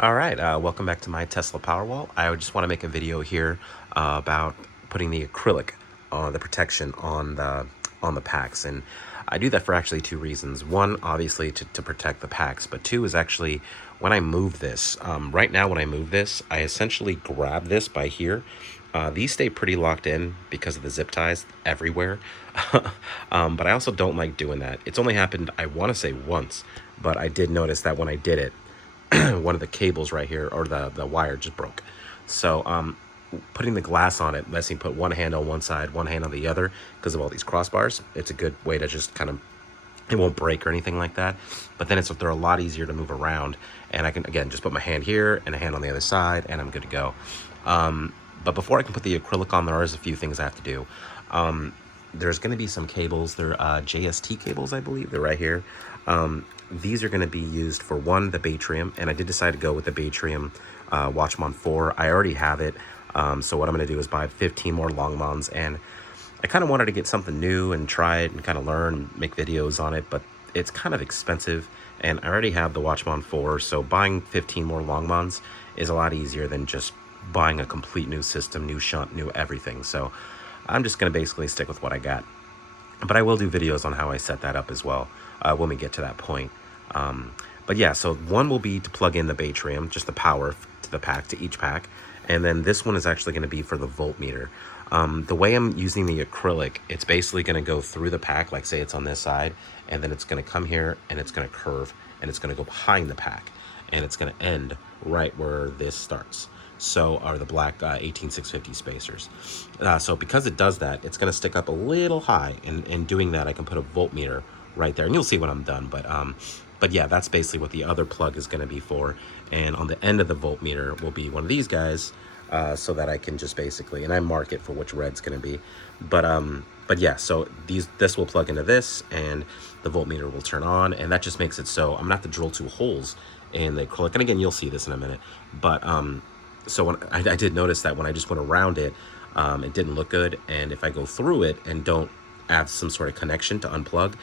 All right, welcome back to my Tesla Powerwall. I just want to make a video here about putting the acrylic on the protection on the packs, and I do that for actually two reasons. One, obviously to protect the packs, but two is actually when I move this. Right now, when I move this, I essentially grab this by here. These stay pretty locked in because of the zip ties everywhere, but I also don't like doing that. It's only happened, I want to say once, but I did notice that when I did it, one of the cables right here, or the wire just broke. So putting the glass on it lets me put one hand on one side, one hand on the other, because of all these crossbars. It's a good way to just kind of, it won't break or anything like that. But then they're a lot easier to move around, and I can again just put my hand here and a hand on the other side, and I'm good to go. But before I can put the acrylic on, there is a few things I have to do. There's going to be some cables. They're JST cables, I believe. They're right here. These are going to be used for, one, the Batrium, and I did decide to go with the Batrium Watchmon 4. I already have it, so what I'm going to do is buy 15 more Longmons, and I kind of wanted to get something new and try it and kind of learn and make videos on it, but it's kind of expensive, and I already have the Watchmon 4, so buying 15 more Longmons is a lot easier than just buying a complete new system, new shunt, new everything. So I'm just going to basically stick with what I got. But I will do videos on how I set that up as well when we get to that point. But yeah, so one will be to plug in the Batrium, just the power to the pack, to each pack. And then this one is actually going to be for the voltmeter. The way I'm using the acrylic, it's basically going to go through the pack, like say it's on this side, and then it's going to come here and it's going to curve and it's going to go behind the pack, and it's going to end right where this starts. So are the black 18650 spacers. So because it does that, it's going to stick up a little high, and in doing that I can put a voltmeter right there, and you'll see when I'm done. But yeah, that's basically what the other plug is going to be for. And on the end of the voltmeter will be one of these guys, so that I can just basically, and I mark it for which red's going to be. But yeah, so this will plug into this, and the voltmeter will turn on, and that just makes it so I'm gonna have to drill 2 holes in the acrylic. And again, you'll see this in a minute. But so when I did notice that when I just went around it, it didn't look good. And if I go through it and don't have some sort of connection to unplug,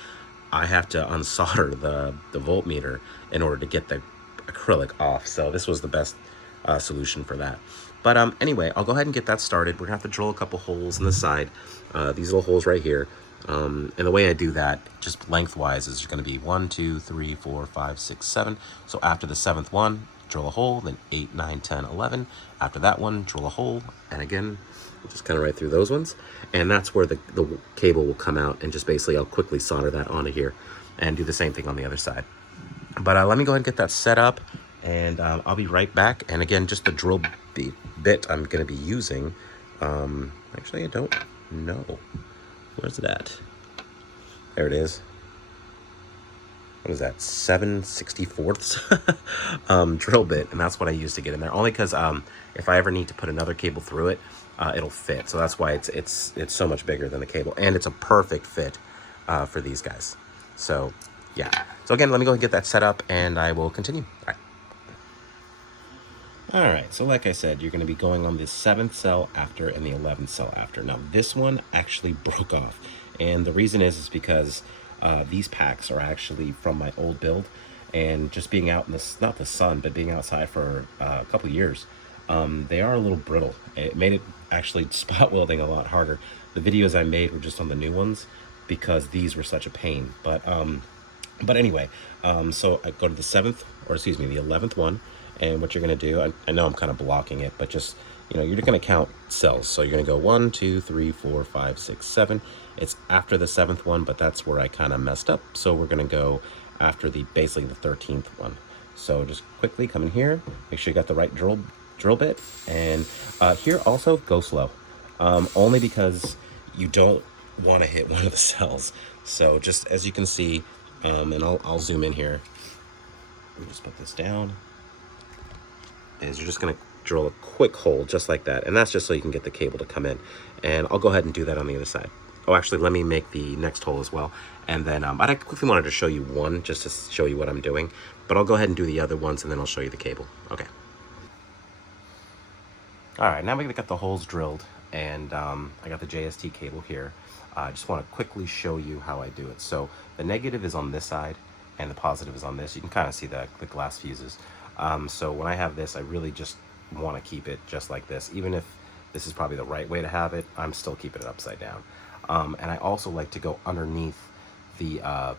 I have to unsolder the voltmeter in order to get the acrylic off. So this was the best solution for that. But anyway, I'll go ahead and get that started. We're gonna have to drill a couple holes in the side, these little holes right here. And the way I do that, just lengthwise, is going to be 1, 2, 3, 4, 5, 6, 7. So after the 7th one, drill a hole, then 8, 9, 10, 11. After that one, drill a hole, and again, just kind of right through those ones. And that's where the cable will come out, and just basically I'll quickly solder that onto here and do the same thing on the other side. But let me go ahead and get that set up, and I'll be right back. And again, just the drill bit I'm going to be using. Actually, I don't know. Where's it at? There it is. What is that? 7/64 drill bit, and that's what I use to get in there. Only because if I ever need to put another cable through it, it'll fit. So that's why it's so much bigger than the cable, and it's a perfect fit for these guys. So yeah. So again, let me go ahead and get that set up, and I will continue. All right. All right, so like I said, you're going to be going on the 7th cell after and the 11th cell after. Now, this one actually broke off, and the reason is because these packs are actually from my old build, and just being out in the, not the sun, but being outside for a couple years, they are a little brittle. It made it actually spot welding a lot harder. The videos I made were just on the new ones because these were such a pain. But anyway, so I go to the 7th, or excuse me, the 11th one. And what you're going to do, I know I'm kind of blocking it, but just, you know, you're going to count cells. So you're going to go 1, 2, 3, 4, 5, 6, 7. It's after the 7th one, but that's where I kind of messed up. So we're going to go after basically the 13th one. So just quickly come in here, make sure you got the right drill bit. And here also go slow, only because you don't want to hit one of the cells. So just as you can see, and I'll zoom in here. Let me just put this down. Is you're just going to drill a quick hole just like that, and that's just so you can get the cable to come in. And I'll go ahead and do that on the other side. Oh, actually, let me make the next hole as well, and then I quickly wanted to show you one just to show you what I'm doing, but I'll go ahead and do the other ones, and then I'll show you the cable. Okay. All right, now we got the holes drilled, and I got the JST cable here. I just want to quickly show you how I do it. So the negative is on this side, and the positive is on this. You can kind of see the glass fuses. So when I have this, I really just want to keep it just like this. Even if this is probably the right way to have it, I'm still keeping it upside down. And I also like to go underneath the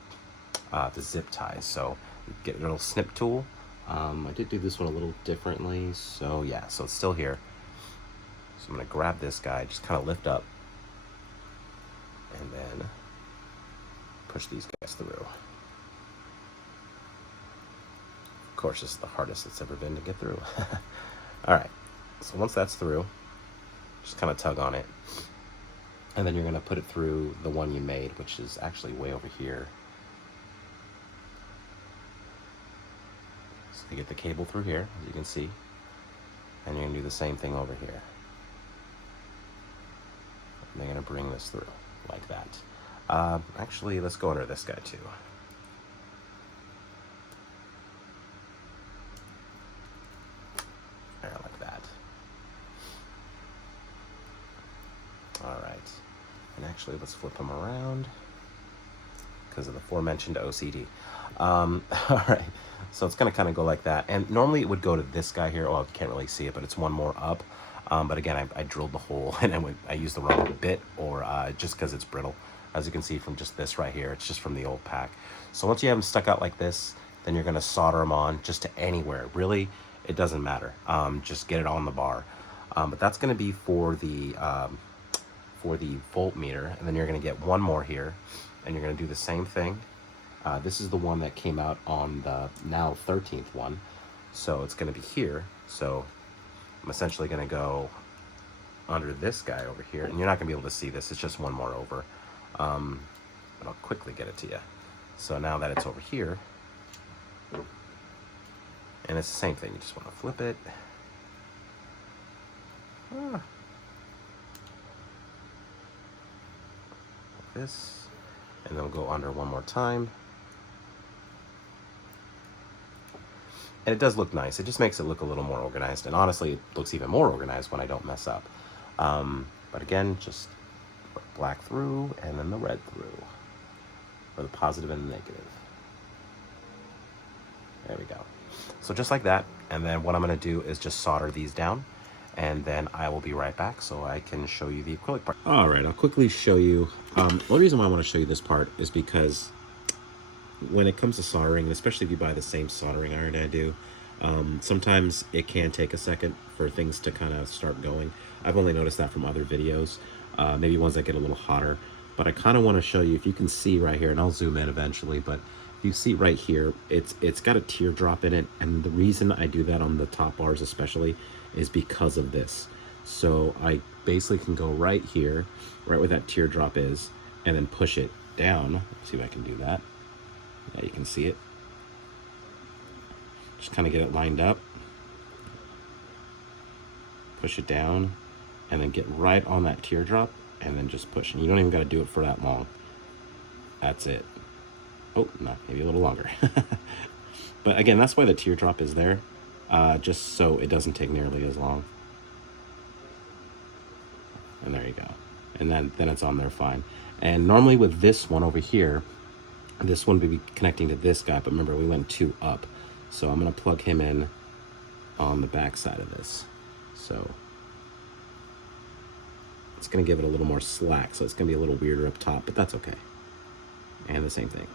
zip ties. So get a little snip tool. I did do this one a little differently. So yeah, so it's still here. So I'm going to grab this guy, just kind of lift up, and then push these guys through. Of course, this is the hardest it's ever been to get through. All right, so once that's through, just kind of tug on it. And then you're going to put it through the one you made, which is actually way over here. So you get the cable through here, as you can see. And you're going to do the same thing over here. And they're going to bring this through like that. Actually, let's go under this guy too. There, like that. All right. And actually, let's flip them around because of the aforementioned OCD. All right. So it's going to kind of go like that. And normally it would go to this guy here. Oh, you can't really see it, but it's one more up. But again, I drilled the hole and I used the wrong bit, or just because it's brittle. As you can see from just this right here, it's just from the old pack. So once you have them stuck out like this, then you're going to solder them on just to anywhere. Really, it doesn't matter. Just get it on the bar. But that's going to be for the voltmeter. And then you're going to get one more here, and you're going to do the same thing. This is the one that came out on the now 13th one. So it's going to be here. So I'm essentially going to go under this guy over here, and you're not going to be able to see this. It's just one more over. But I'll quickly get it to you. So now that it's over here, and it's the same thing. You just want to flip it. Like this, and then we'll go under one more time. And it does look nice. It just makes it look a little more organized. And honestly, it looks even more organized when I don't mess up. But again, just black through and then the red through for the positive and the negative. There we go. So just like that. And then what I'm going to do is just solder these down. And then I will be right back so I can show you the acrylic part. All right, I'll quickly show you. The only reason why I want to show you this part is because when it comes to soldering, especially if you buy the same soldering iron I do, sometimes it can take a second for things to kind of start going. I've only noticed that from other videos, maybe ones that get a little hotter. But I kind of want to show you, if you can see right here, and I'll zoom in eventually, but if you see right here, it's got a teardrop in it. And the reason I do that on the top bars especially is because of this. So I basically can go right here, right where that teardrop is, and then push it down. Let's see if I can do that. Yeah, you can see it. Just kind of get it lined up. Push it down, and then get right on that teardrop, and then just push. And you don't even got to do it for that long. That's it. Oh, no, maybe a little longer. But again, that's why the teardrop is there, just so it doesn't take nearly as long. And there you go. And then it's on there fine. And normally with this one over here, this one would be connecting to this guy, but remember we went 2 up. So I'm going to plug him in on the back side of this. So it's going to give it a little more slack. So it's going to be a little weirder up top, but that's okay. And the same thing.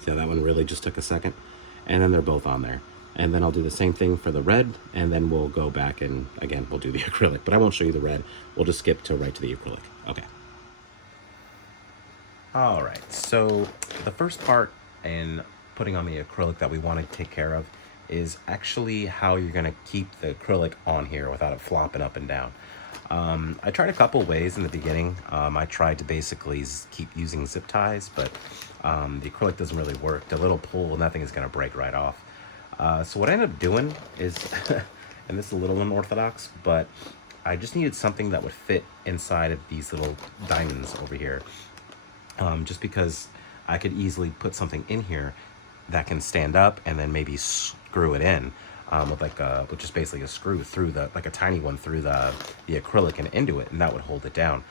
See how that one really just took a second? And then they're both on there. And then I'll do the same thing for the red, and then we'll go back and again, we'll do the acrylic, but I won't show you the red. We'll just skip right to the acrylic. Okay. All right, so the first part in putting on the acrylic that we want to take care of is actually how you're going to keep the acrylic on here without it flopping up and down. I tried a couple ways in the beginning. I tried to basically keep using zip ties, but the acrylic doesn't really work. The little pull and that thing is going to break right off. So what I ended up doing is, and this is a little unorthodox, but I just needed something that would fit inside of these little diamonds over here. Just because I could easily put something in here that can stand up and then maybe screw it in with just basically a screw through like a tiny one through the acrylic and into it, and that would hold it down.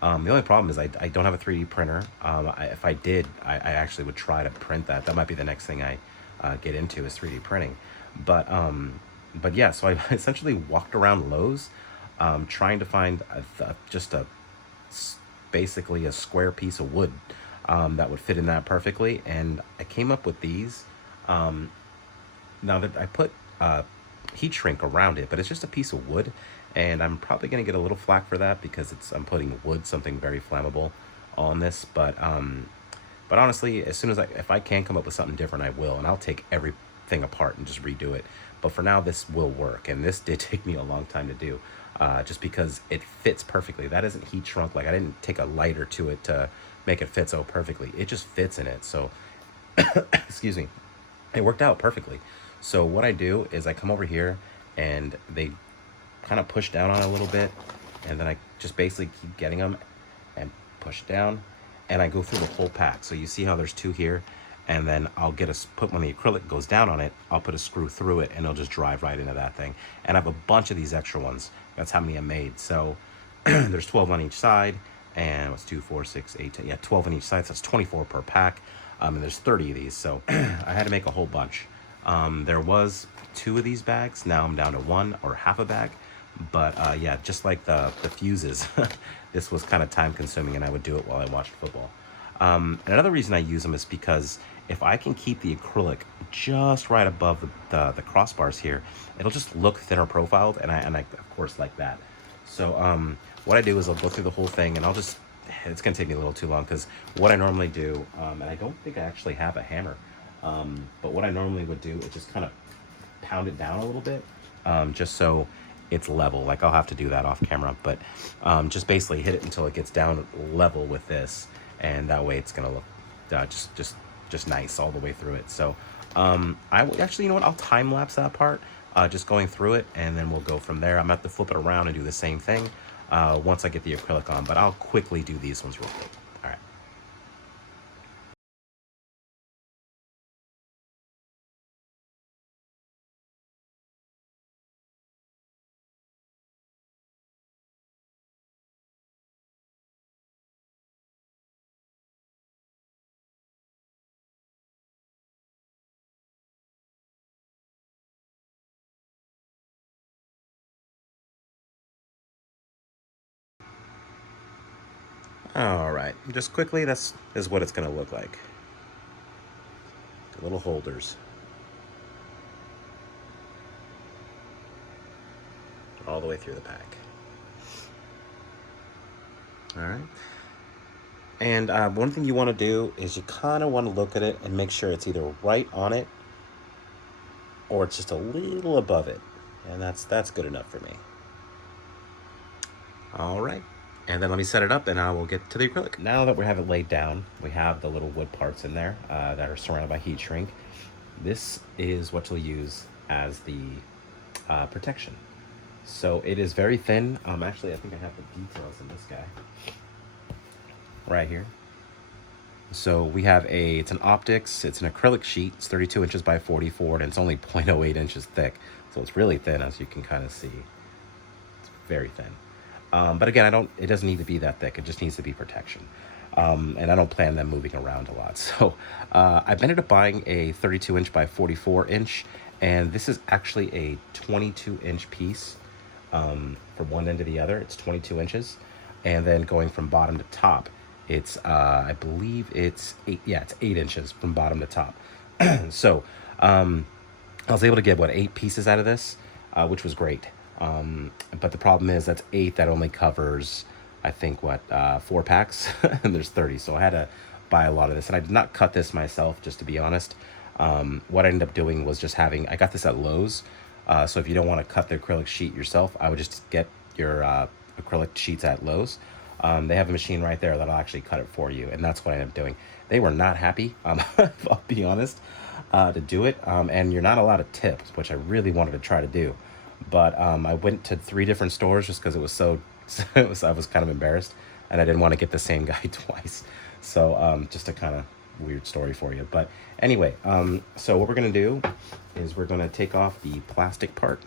The only problem is I don't have a 3D printer. If I did, I actually would try to print that. That might be the next thing I get into is 3D printing. But yeah, so I essentially walked around Lowe's, trying to find just basically a square piece of wood that would fit in that perfectly, and I came up with these. Um, Now that I put heat shrink around it, but it's just a piece of wood, and I'm probably gonna get a little flack for that because I'm putting wood, something very flammable, on this. But honestly, as soon as if I can come up with something different, I will, and I'll take everything apart and just redo it. But for now, this will work, and this did take me a long time to do, just because it fits perfectly. That isn't heat shrunk. Like, I didn't take a lighter to it to make it fit so perfectly. It just fits in it. So, excuse me, it worked out perfectly. So what I do is I come over here and they kind of push down on it a little bit, and then I just basically keep getting them and push down, and I go through the whole pack. So you see how there's two here, and then I'll get put when the acrylic goes down on it, I'll put a screw through it and it'll just drive right into that thing. And I have a bunch of these extra ones. That's how many I made. So there's 12 on each side, and what's 2, 4, 6, 8, 10, yeah, 12 on each side. So that's 24 per pack. And there's 30 of these, so I had to make a whole bunch. There was 2 of these bags. Now I'm down to 1 or half a bag. But yeah, just like the fuses, this was kind of time consuming, and I would do it while I watched football. And another reason I use them is because if I can keep the acrylic just right above the crossbars here, it'll just look thinner profiled, and I of course like that. So what I do is I'll go through the whole thing, and it's gonna take me a little too long, because what I normally do, and I don't think I actually have a hammer, but what I normally would do is just kind of pound it down a little bit, just so it's level. Like, I'll have to do that off camera, but just basically hit it until it gets down level with this, and that way it's gonna look just nice all the way through it. So I will actually, you know what, I'll time lapse that part, just going through it, and then we'll go from there. I'm gonna have to flip it around and do the same thing once I get the acrylic on, but I'll quickly do these ones real quick. All right. All right, just quickly, this is what it's gonna look like. The little holders all the way through the pack. All right. And one thing you want to do is you kind of want to look at it and make sure it's either right on it or it's just a little above it. And that's good enough for me. All right. And then let me set it up and I will get to the acrylic. Now that we have it laid down, we have the little wood parts in there that are surrounded by heat shrink. This is what you'll use as the protection. So it is very thin. Actually, I think I have the details in this guy right here. So we have it's an optics, it's an acrylic sheet, it's 32 inches by 44, and it's only 0.08 inches thick. So it's really thin, as you can kind of see. It's very thin. But again, it doesn't need to be that thick. It just needs to be protection. And I don't plan them moving around a lot. So I've ended up buying a 32 inch by 44 inch, and this is actually a 22 inch piece. From one end to the other, it's 22 inches. And then going from bottom to top, it's, I believe it's 8 inches from bottom to top. So I was able to get, 8 pieces out of this, which was great. But the problem is that's 8, that only covers, I think, 4 packs, and there's 30. So I had to buy a lot of this, and I did not cut this myself, just to be honest. What I ended up doing was just I got this at Lowe's. So if you don't want to cut the acrylic sheet yourself, I would just get your acrylic sheets at Lowe's. They have a machine right there that'll actually cut it for you, and that's what I ended up doing. They were not happy, I'll be honest, to do it, and you're not allowed to tip, which I really wanted to try to do. But I went to 3 different stores just because it was so, I was kind of embarrassed, and I didn't want to get the same guy twice. So just a kind of weird story for you. But anyway, so what we're going to do is we're going to take off the plastic part,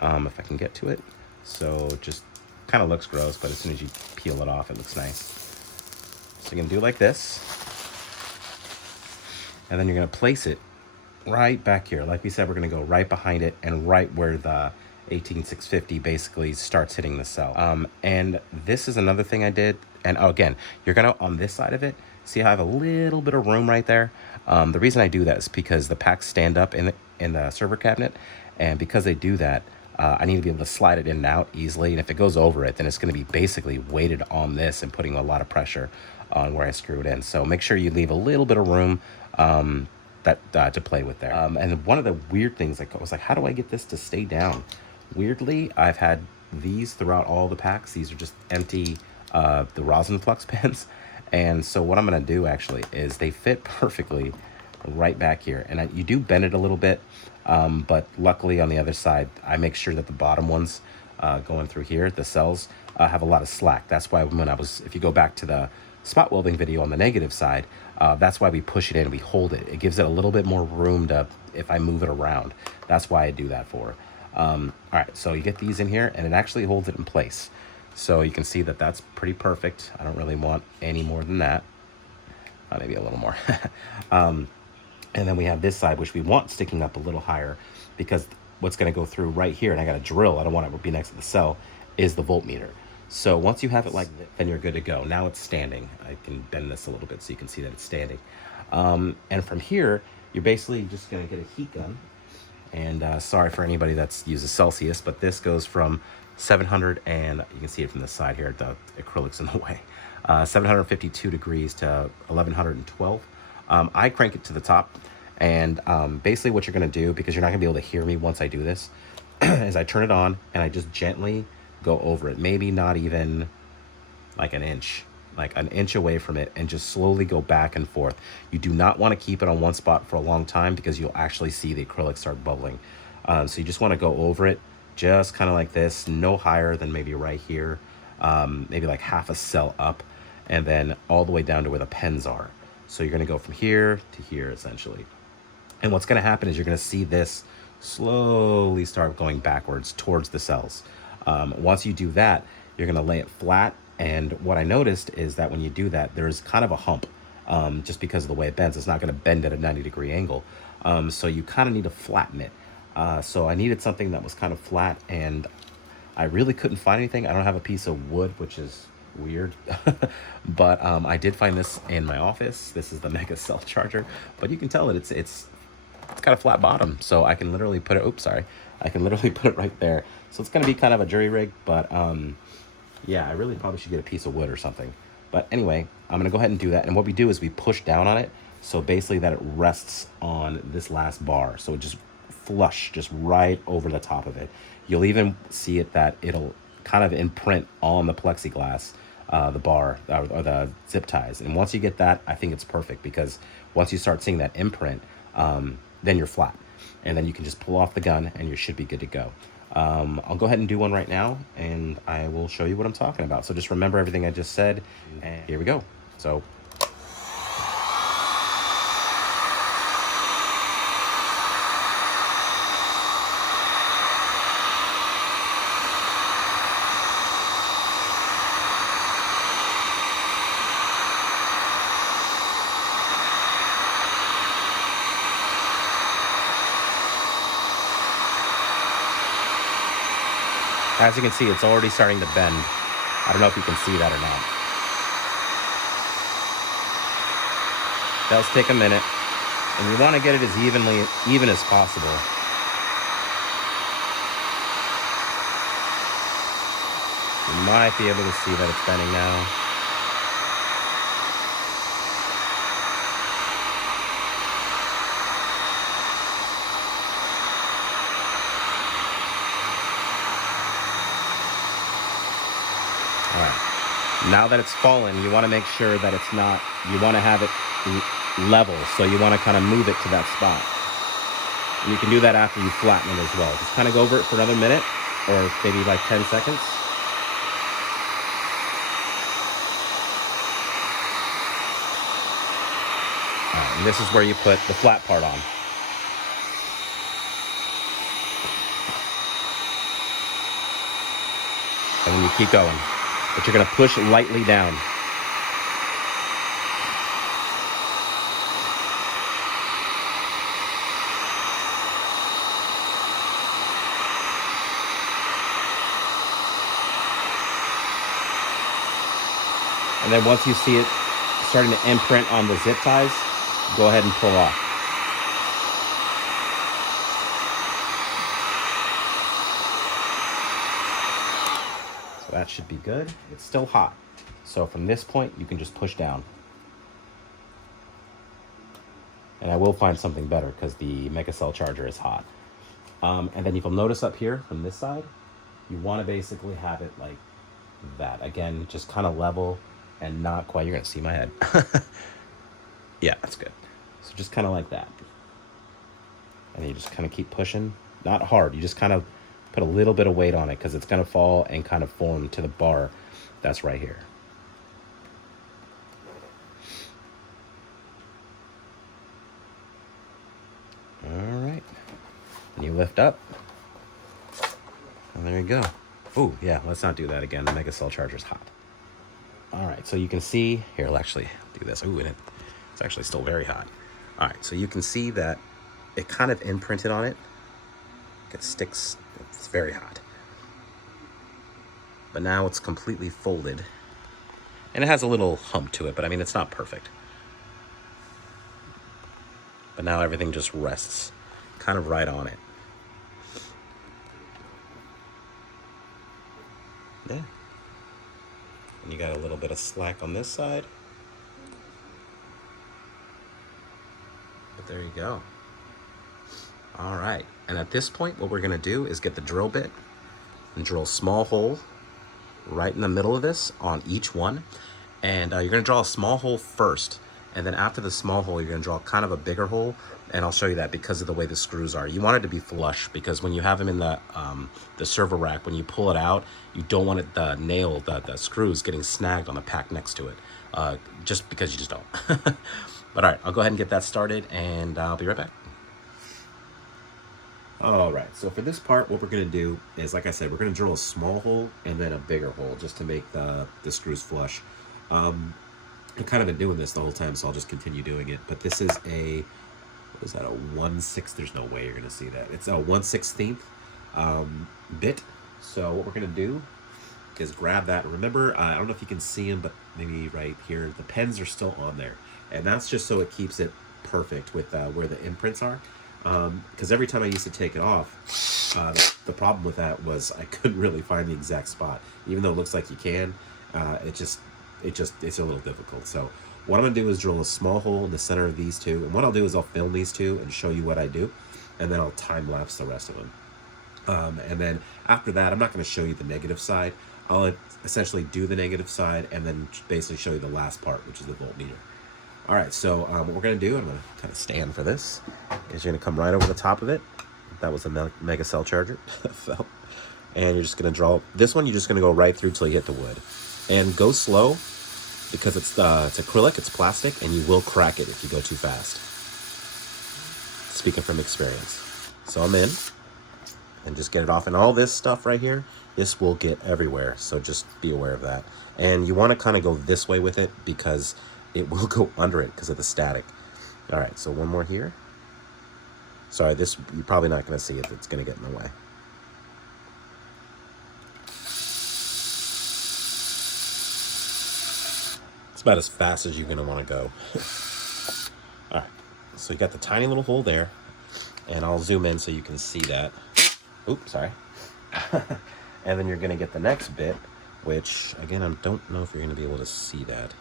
if I can get to it. So just kind of looks gross, but as soon as you peel it off, it looks nice. So you're going to do it like this, and then you're going to place it right back here. Like we said, we're going to go right behind it and right where the 18650 basically starts hitting the cell. And this is another thing I did. And again, you're going to, on this side of it, see how I have a little bit of room right there? The reason I do that is because the packs stand up in the server cabinet. And because they do that, I need to be able to slide it in and out easily. And if it goes over it, then it's going to be basically weighted on this and putting a lot of pressure on where I screw it in. So make sure you leave a little bit of room to play with there. And one of the weird things, I was like, how do I get this to stay down? Weirdly, I've had these throughout all the packs. These are just empty, the rosin flux pens. And so what I'm going to do actually is they fit perfectly right back here. And you do bend it a little bit, but luckily on the other side, I make sure that the bottom ones going through here, the cells, have a lot of slack. That's why if you go back to the spot welding video on the negative side, that's why we push it in and we hold it. It gives it a little bit more room if I move it around. That's why I do that for. All right, so you get these in here and it actually holds it in place. So you can see that that's pretty perfect. I don't really want any more than that. Maybe a little more. And then we have this side, which we want sticking up a little higher, because what's going to go through right here, and I got a drill, I don't want it to be next to the cell, is the voltmeter. So once you have it like this, then you're good to go. Now it's standing. I can bend this a little bit so you can see that it's standing. And from here, you're basically just going to get a heat gun. And sorry for anybody that uses Celsius, but this goes from 700, and you can see it from the side here, the acrylic's in the way, 752 degrees to 1112. I crank it to the top, and basically what you're going to do, because you're not going to be able to hear me once I do this, is I turn it on and I just gently go over it, maybe not even like an inch away from it, and just slowly go back and forth. You do not want to keep it on one spot for a long time, because you'll actually see the acrylic start bubbling. So you just want to go over it, just kind of like this, no higher than maybe right here, maybe like half a cell up, and then all the way down to where the pens are. So you're going to go from here to here, essentially. And what's going to happen is you're going to see this slowly start going backwards towards the cells. Once you do that, you're going to lay it flat. And what I noticed is that when you do that, there's kind of a hump, just because of the way it bends. It's not going to bend at a 90-degree angle. So you kind of need to flatten it. So I needed something that was kind of flat, and I really couldn't find anything. I don't have a piece of wood, which is weird. But I did find this in my office. This is the Mega Cell Charger, but you can tell that it's got a flat bottom, so I can literally put it, I can literally put it right there. So it's going to be kind of a jury rig, but yeah, I really probably should get a piece of wood or something. But anyway, I'm going to go ahead and do that. And what we do is we push down on it, so basically that it rests on this last bar. So it just flush, just right over the top of it. You'll even see it that it'll kind of imprint on the plexiglass, the bar or the zip ties. And once you get that, I think it's perfect, because once you start seeing that imprint, then you're flat. And then you can just pull off the gun and you should be good to go. I'll go ahead and do one right now, and I will show you what I'm talking about. So just remember everything I just said, and here we go. So as you can see, it's already starting to bend. I don't know if you can see that or not. Does take a minute, and you want to get it as even as possible. You might be able to see that it's bending now. All right. Now that it's fallen, you want to make sure that it's not, you want to have it level, so you want to kind of move it to that spot. And you can do that after you flatten it as well. Just kind of go over it for another minute, or maybe like 10 seconds. All right, and this is where you put the flat part on. And then you keep going. But you're going to push lightly down. And then once you see it starting to imprint on the zip ties, go ahead and pull off. So that should be good. It's still hot. So from this point, you can just push down. And I will find something better because the mega cell charger is hot. And then you'll notice up here from this side, you want to basically have it like that. Again, just kind of level and not quite. You're going to see my head. Yeah, that's good. So just kind of like that. And you just kind of keep pushing. Not hard. You just kind of put a little bit of weight on it because it's going to fall and kind of form to the bar that's right here. All right. And you lift up. And there you go. Oh, yeah, let's not do that again. The mega cell charger's hot. All right, so you can see, here, I'll actually do this. Ooh, and it's actually still very hot. All right, so you can see that it kind of imprinted on it. It sticks, it's very hot. But now it's completely folded. And it has a little hump to it, but I mean, it's not perfect. But now everything just rests kind of right on it. Yeah. And you got a little bit of slack on this side. But there you go. All right. And at this point, what we're going to do is get the drill bit and drill a small hole right in the middle of this on each one. And you're going to draw a small hole first. And then after the small hole, you're going to draw kind of a bigger hole. And I'll show you that because of the way the screws are. You want it to be flush because when you have them in the server rack, when you pull it out, you don't want it, the screws getting snagged on the pack next to it. Just because you just don't. But all right, I'll go ahead and get that started and I'll be right back. All right, so for this part, what we're going to do is, like I said, we're going to drill a small hole and then a bigger hole just to make the screws flush. I've kind of been doing this the whole time, so I'll just continue doing it. But this is a, what is that, a 1/6? There's no way you're going to see that. It's a 1/16 bit. So what we're going to do is grab that. Remember, I don't know if you can see them, but maybe right here, the pens are still on there. And that's just so it keeps it perfect with where the imprints are. Because every time I used to take it off, the problem with that was I couldn't really find the exact spot. Even though it looks like you can, it's a little difficult. So what I'm going to do is drill a small hole in the center of these two. And what I'll do is I'll film these two and show you what I do. And then I'll time-lapse the rest of them. And then after that, I'm not going to show you the negative side. I'll essentially do the negative side and then basically show you the last part, which is the voltmeter. All right, so what we're going to do, I'm going to kind of stand for this, is you're going to come right over the top of it. That was a mega cell charger. And you're just going to draw, this one you're just going to go right through till you hit the wood. And go slow, because it's acrylic, it's plastic, and you will crack it if you go too fast. Speaking from experience. So I'm in, and just get it off. And all this stuff right here, this will get everywhere, so just be aware of that. And you want to kind of go this way with it, because it will go under it because of the static. All right, so one more here. Sorry, this, you're probably not going to see it. It's going to get in the way. It's about as fast as you're going to want to go. All right, so you got the tiny little hole there, and I'll zoom in so you can see that. Oops, sorry. And then you're going to get the next bit, which, again, I don't know if you're going to be able to see that.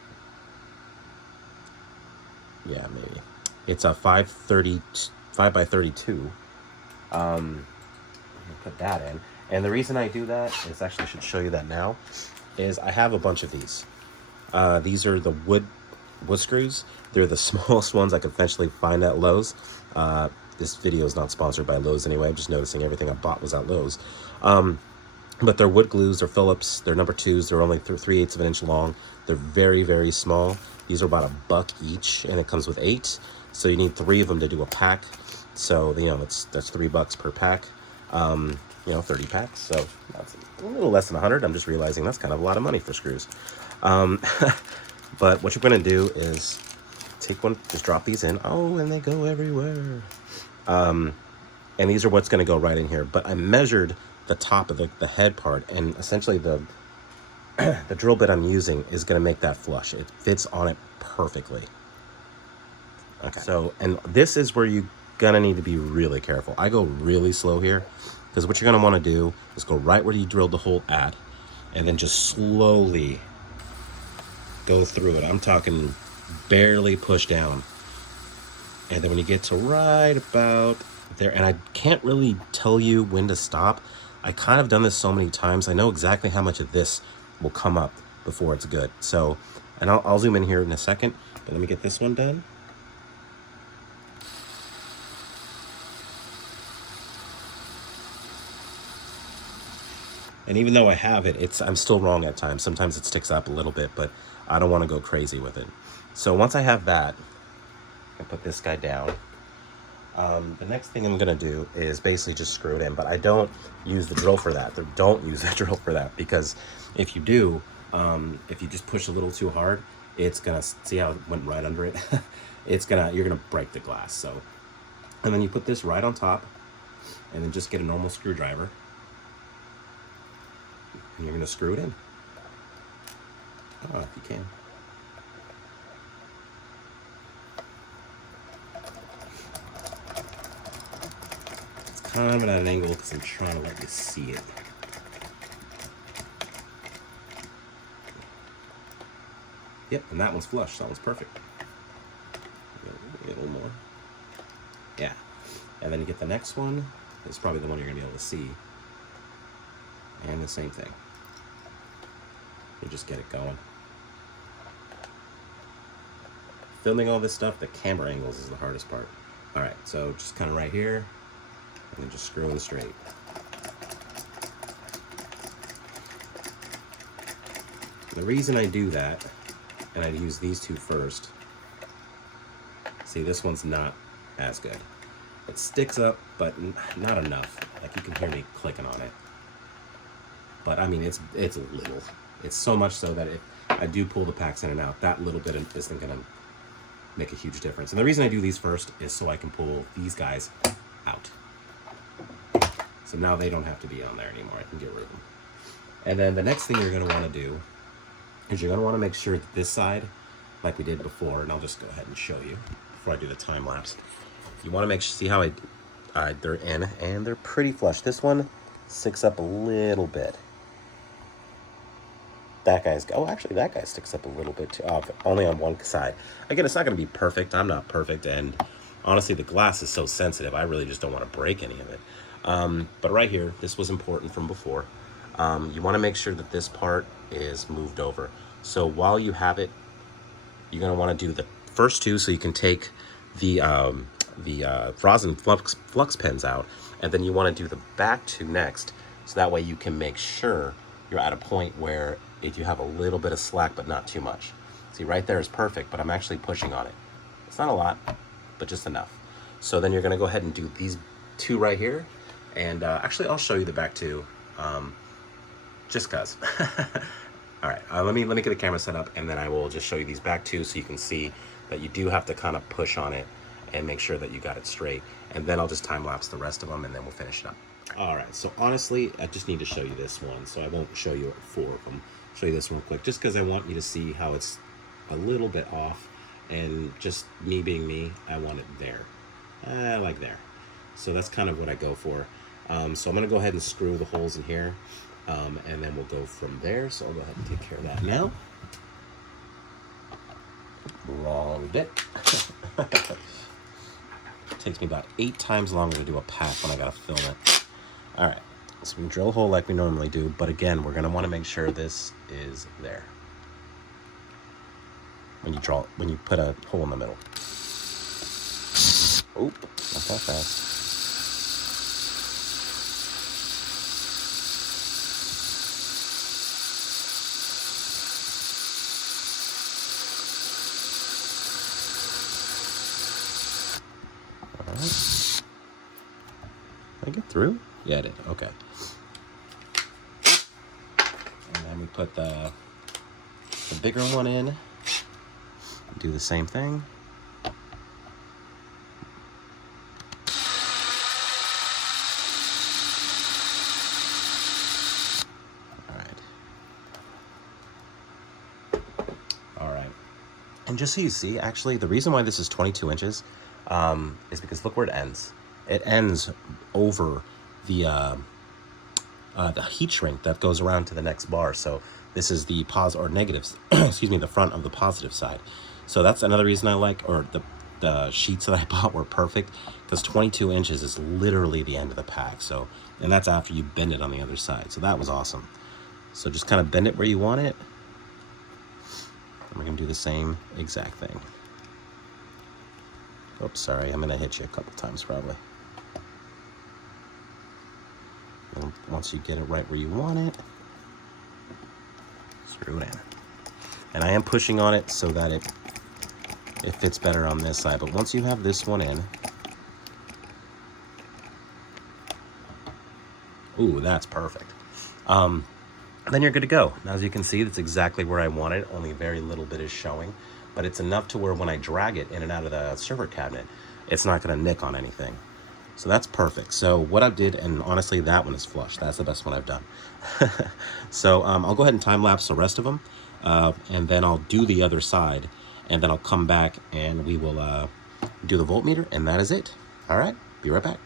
Yeah, maybe. It's a 5 by 32. Put that in. And the reason I do that is, actually I should show you that now, is I have a bunch of these. These are the wood screws. They're the smallest ones I could eventually find at Lowe's. This video is not sponsored by Lowe's anyway. I'm just noticing everything I bought was at Lowe's. But they're wood glues, they're Phillips, they're number 2s, they're only 3/8 of an inch long. They're very, very small. These are about $1 each, and it comes with 8. So you need 3 of them to do a pack. So, you know, that's $3 per pack. 30 packs. So that's a little less than 100. I'm just realizing that's kind of a lot of money for screws. But what you're going to do is take one, just drop these in. Oh, and they go everywhere. And these are what's going to go right in here. But I measured the top of the head part, and essentially the drill bit I'm using is going to make that flush. It fits on it perfectly. Okay. So, and this is where you're going to need to be really careful. I go really slow here because what you're going to want to do is go right where you drilled the hole at and then just slowly go through it. I'm talking barely push down. And then when you get to right about there, and I can't really tell you when to stop. I kind of done this so many times. I know exactly how much of this will come up before it's good. So, and I'll zoom in here in a second, but let me get this one done. And even though I have it, I'm still wrong at times. Sometimes it sticks up a little bit, but I don't want to go crazy with it. So once I have that, I put this guy down. The next thing I'm going to do is basically just screw it in, but I don't use the drill for that. Don't use the drill for that, because if you do, if you just push a little too hard, it's going to, see how it went right under it? You're going to break the glass. So, and then you put this right on top and then just get a normal screwdriver and you're going to screw it in. Oh, if you can. Kind of at an angle because I'm trying to let you see it. Yep, and that one's flush. That one's perfect. A little more. Yeah. And then you get the next one. It's probably the one you're going to be able to see. And the same thing. You just get it going. Filming all this stuff, the camera angles is the hardest part. Alright, so just kind of right here. And then just screw in straight. The reason I do that, and I use these two first, see, this one's not as good. It sticks up, but not enough. Like, you can hear me clicking on it. But I mean, it's a little. It's so much so that if I do pull the packs in and out, that little bit isn't gonna make a huge difference. And the reason I do these first is so I can pull these guys out. So now they don't have to be on there anymore. I can get rid of them. And then the next thing you're going to want to do is you're going to want to make sure that this side, like we did before, and I'll just go ahead and show you before I do the time lapse. You want to make sure, see how they're in, and they're pretty flush. This one sticks up a little bit. That guy's, oh, actually that guy sticks up a little bit too, only on one side. Again, it's not going to be perfect. I'm not perfect, and honestly, the glass is so sensitive, I really just don't want to break any of it. But right here, this was important from before. You want to make sure that this part is moved over. So while you have it, you're going to want to do the first two so you can take the rosin flux pens out, and then you want to do the back two next, so that way you can make sure you're at a point where if you have a little bit of slack but not too much. See, right there is perfect, but I'm actually pushing on it. It's not a lot, but just enough. So then you're going to go ahead and do these two right here. And actually, I'll show you the back two, just cause. All right, let me get the camera set up, and then I will just show you these back two so you can see that you do have to kind of push on it and make sure that you got it straight. And then I'll just time lapse the rest of them, and then we'll finish it up. All right, so honestly, I just need to show you this one, so I won't show you 4 of them. Show you this one quick, just because I want you to see how it's a little bit off, and just me being me, I want it there, like there. So that's kind of what I go for. So I'm going to go ahead and screw the holes in here, and then we'll go from there. So I'll go ahead and take care of that now. Wrong bit. It takes me about 8 times longer to do a pack when I got to film it. All right, so we drill a hole like we normally do, but again, we're going to want to make sure this is there. When you put a hole in the middle. Oop, not that fast. Did I get through? Yeah, I did. Okay. And then we put the bigger one in. Do the same thing. All right. And just so you see, actually, the reason why this is 22 inches is because look where it ends. It ends over the heat shrink that goes around to the next bar. So this is the positive or negatives, excuse me, the front of the positive side. So that's another reason I like, or the sheets that I bought were perfect, because 22 inches is literally the end of the pack. So, and that's after you bend it on the other side. So that was awesome. So just kind of bend it where you want it. And we're gonna do the same exact thing. Oops, sorry, I'm gonna hit you a couple times probably. And once you get it right where you want it, screw it in. And I am pushing on it so that it fits better on this side. But once you have this one in, ooh, that's perfect. Then you're good to go. Now, as you can see, that's exactly where I want it. Only very little bit is showing, but it's enough to where when I drag it in and out of the server cabinet, it's not gonna nick on anything. So that's perfect. So what I did, and honestly, that one is flush. That's the best one I've done. So I'll go ahead and time-lapse the rest of them, and then I'll do the other side, and then I'll come back and we will do the voltmeter, and that is it. All right, be right back.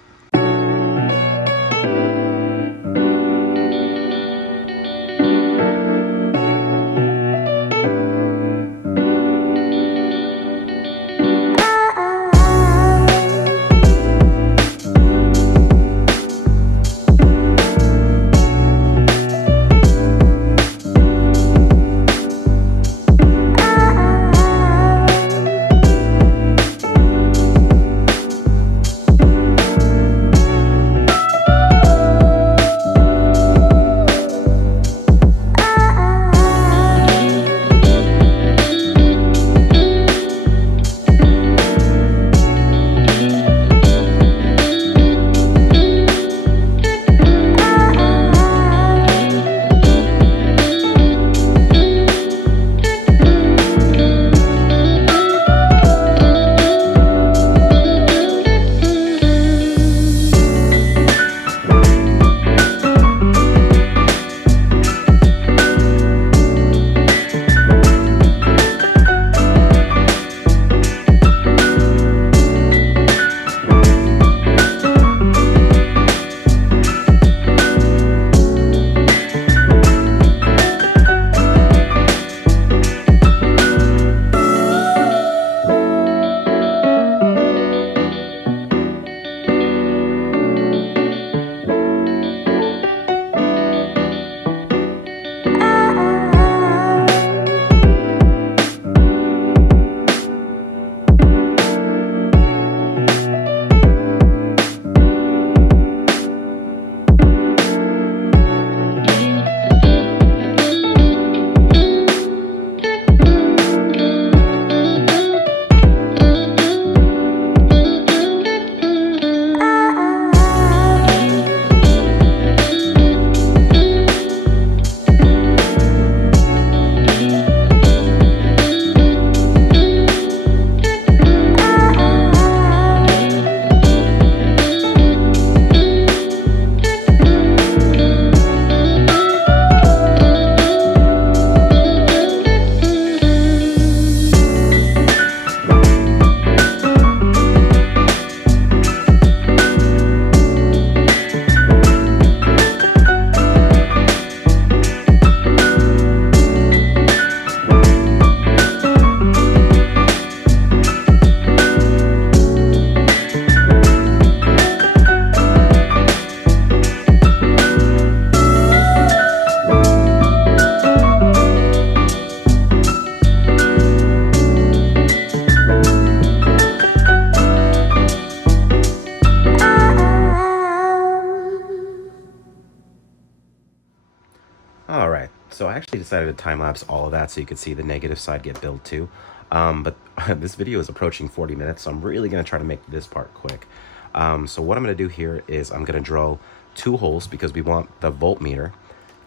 All right, so I actually decided to time-lapse all of that so you could see the negative side get built too. But this video is approaching 40 minutes, so I'm really gonna try to make this part quick. So what I'm gonna do here is I'm gonna drill 2 holes because we want the voltmeter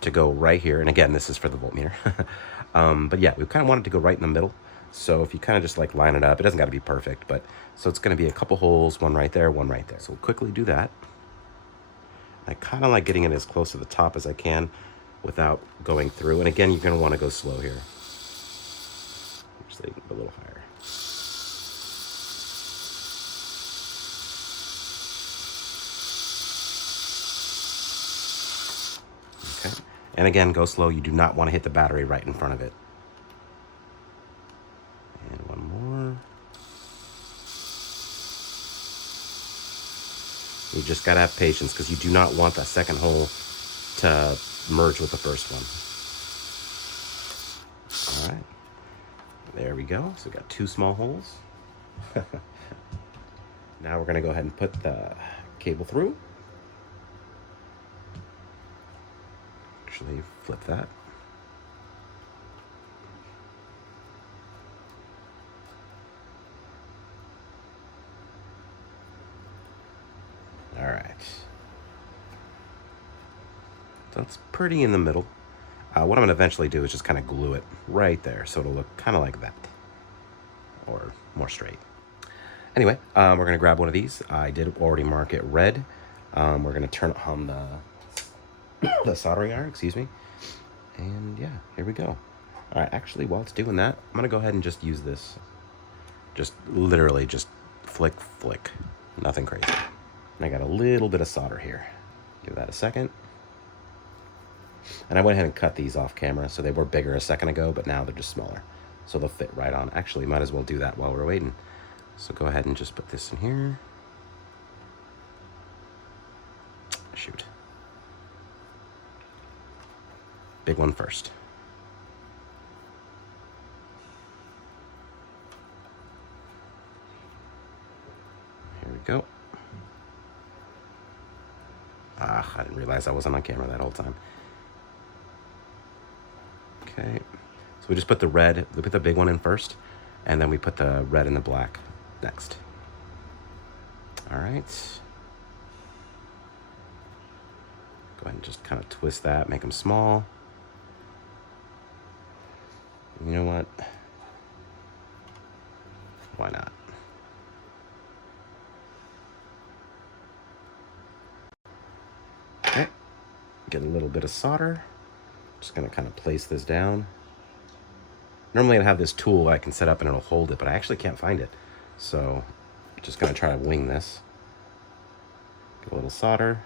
to go right here. And again, this is for the voltmeter. But yeah, we kind of want it to go right in the middle. So if you kind of just like line it up, it doesn't gotta be perfect, but so it's gonna be a couple holes, one right there, one right there. So we'll quickly do that. I kind of like getting it as close to the top as I can without going through. And again, you're going to want to go slow here. Just Actually, a little higher. Okay. And again, go slow. You do not want to hit the battery right in front of it. And one more. You just got to have patience because you do not want that second hole to merge with the first one. All right. There we go. So we got 2 small holes. Now we're going to go ahead and put the cable through. Actually, flip that. All right. So it's pretty in the middle. What I'm going to eventually do is just kind of glue it right there so it'll look kind of like that, or more straight. Anyway, we're going to grab one of these. I did already mark it red. We're going to turn on the soldering iron, excuse me. And yeah, here we go. All right, actually, while it's doing that, I'm going to go ahead and just use this. Just literally just flick, flick. Nothing crazy. And I got a little bit of solder here. Give that a second. And I went ahead and cut these off camera, so they were bigger a second ago, but now they're just smaller. So they'll fit right on. Actually, might as well do that while we're waiting. So go ahead and just put this in here. Shoot. Big one first. Here we go. I didn't realize I wasn't on camera that whole time. Okay, so we just put the red, we put the big one in first, and then we put the red and the black next. All right. Go ahead and just kind of twist that, make them small. You know what? Why not? Okay, get a little bit of solder. Just gonna kind of place this down. Normally I have this tool I can set up and it'll hold it, but I actually can't find it. So just gonna try to wing this. Get a little solder.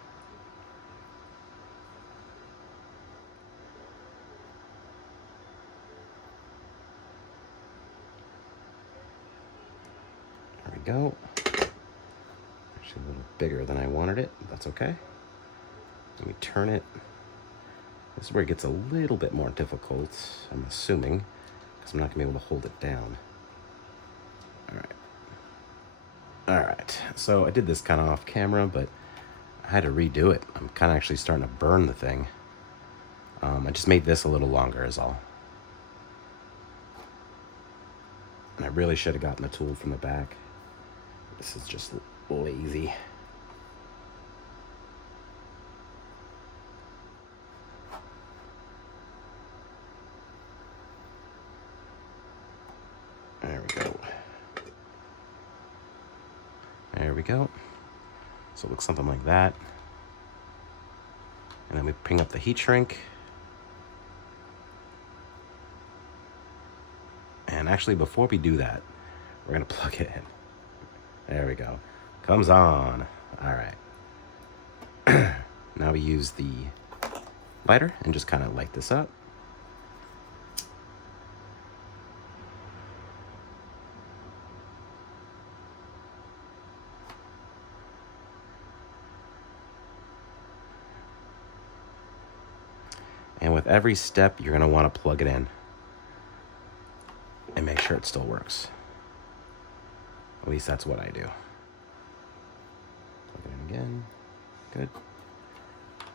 There we go. Actually a little bigger than I wanted it. That's okay. Let me turn it. This is where it gets a little bit more difficult, I'm assuming, because I'm not gonna be able to hold it down. All right. All right, so I did this kind of off camera, but I had to redo it. I'm kind of actually starting to burn the thing. I just made this a little longer is all. And I really should have gotten the tool from the back. This is just lazy. There we go. There we go. So it looks something like that. And then we bring up the heat shrink. And actually, before we do that, we're gonna plug it in. There we go. Comes on. All right. Now we use the lighter and just kind of light this up. And with every step, you're gonna wanna plug it in and make sure it still works. At least that's what I do. Plug it in again. Good.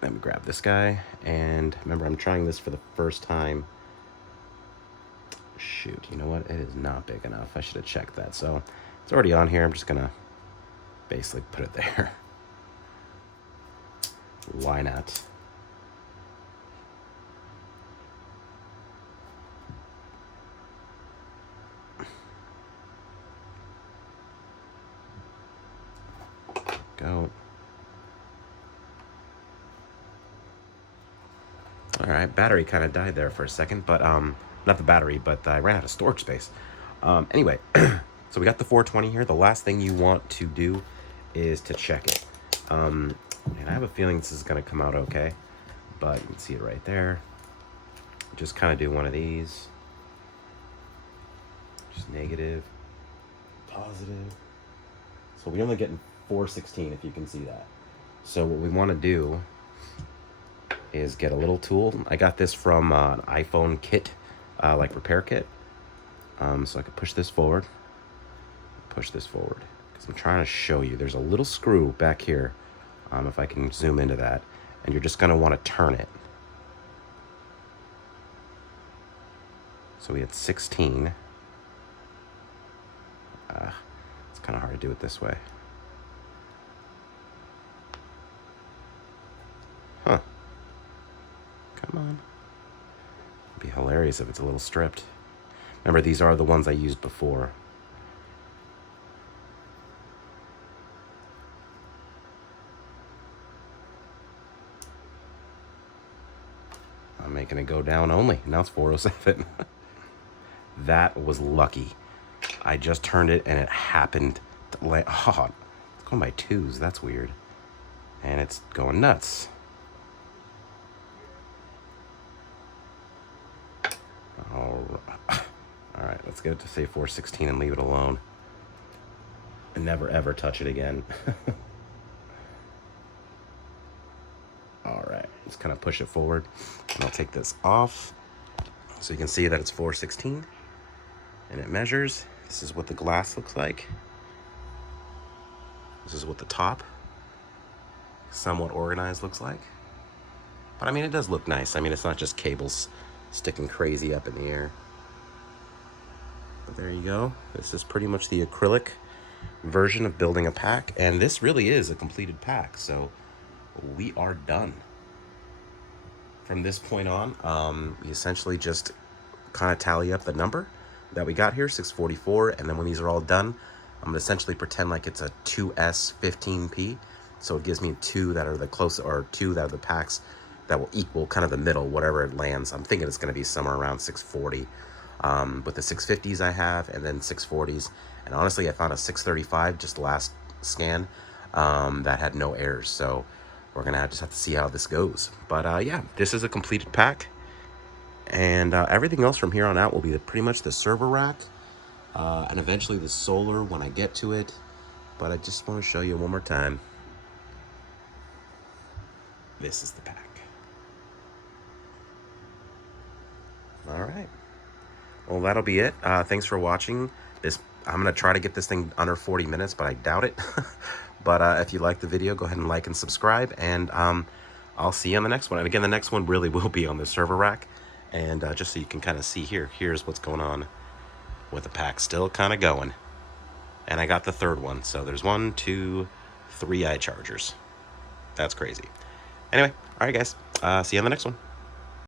Then we grab this guy, and remember, I'm trying this for the first time. Shoot, you know what? It is not big enough. I should have checked that. So it's already on here. I'm just gonna basically put it there. Why not? Go. All right, battery kind of died there for a second, but not the battery, but I ran out of storage space. Anyway, so we got the 420 here. The last thing you want to do is to check it. And I have a feeling this is going to come out okay, but you can see it right there. Just kind of do one of these. Just negative, positive. So we're only getting 416 if you can see that. So what we want to do is get a little tool. I got this from an iPhone kit, like repair kit. So I could push this forward, because I'm trying to show you. There's a little screw back here, if I can zoom into that, and you're just going to want to turn it. So we had 16. It's kind of hard to do it this way. Huh. Come on. It'd be hilarious if it's a little stripped. Remember, these are the ones I used before. I'm making it go down only. Now it's 407. That was lucky. I just turned it and it happened to land. Oh, it's going by twos. That's weird. And it's going nuts. All right, let's get it to say 416 and leave it alone. And never ever touch it again. All right, let's kind of push it forward. And I'll take this off so you can see that it's 416. And it measures. This is what the glass looks like. This is what the top, somewhat organized, looks like. But I mean, it does look nice. I mean, it's not just cables sticking crazy up in the air. But there you go. This is pretty much the acrylic version of building a pack. And this really is a completed pack. So we are done. From this point on, we essentially just kind of tally up the number that we got here, 644, and then when these are all done, I'm gonna essentially pretend like it's a 2S15P, so it gives me two that are the close, or two that are the packs that will equal kind of the middle, whatever it lands. I'm thinking it's gonna be somewhere around 640, with the 650s I have, and then 640s, and honestly, I found a 635 just last scan that had no errors, so we're gonna just have to see how this goes. But yeah, this is a completed pack. And everything else from here on out will be pretty much the server rack, and eventually the solar when I get to it. But I just want to show you one more time. This is the pack. All right. Well, that'll be it. Thanks for watching. I'm going to try to get this thing under 40 minutes, but I doubt it. But if you like the video, go ahead and like and subscribe. And I'll see you on the next one. And again, the next one really will be on the server rack. And just so you can kind of see here's what's going on with the pack still kind of going. And I got the third one. So there's 1, 2, 3 eye chargers. That's crazy. Anyway, all right, guys. See you on the next one.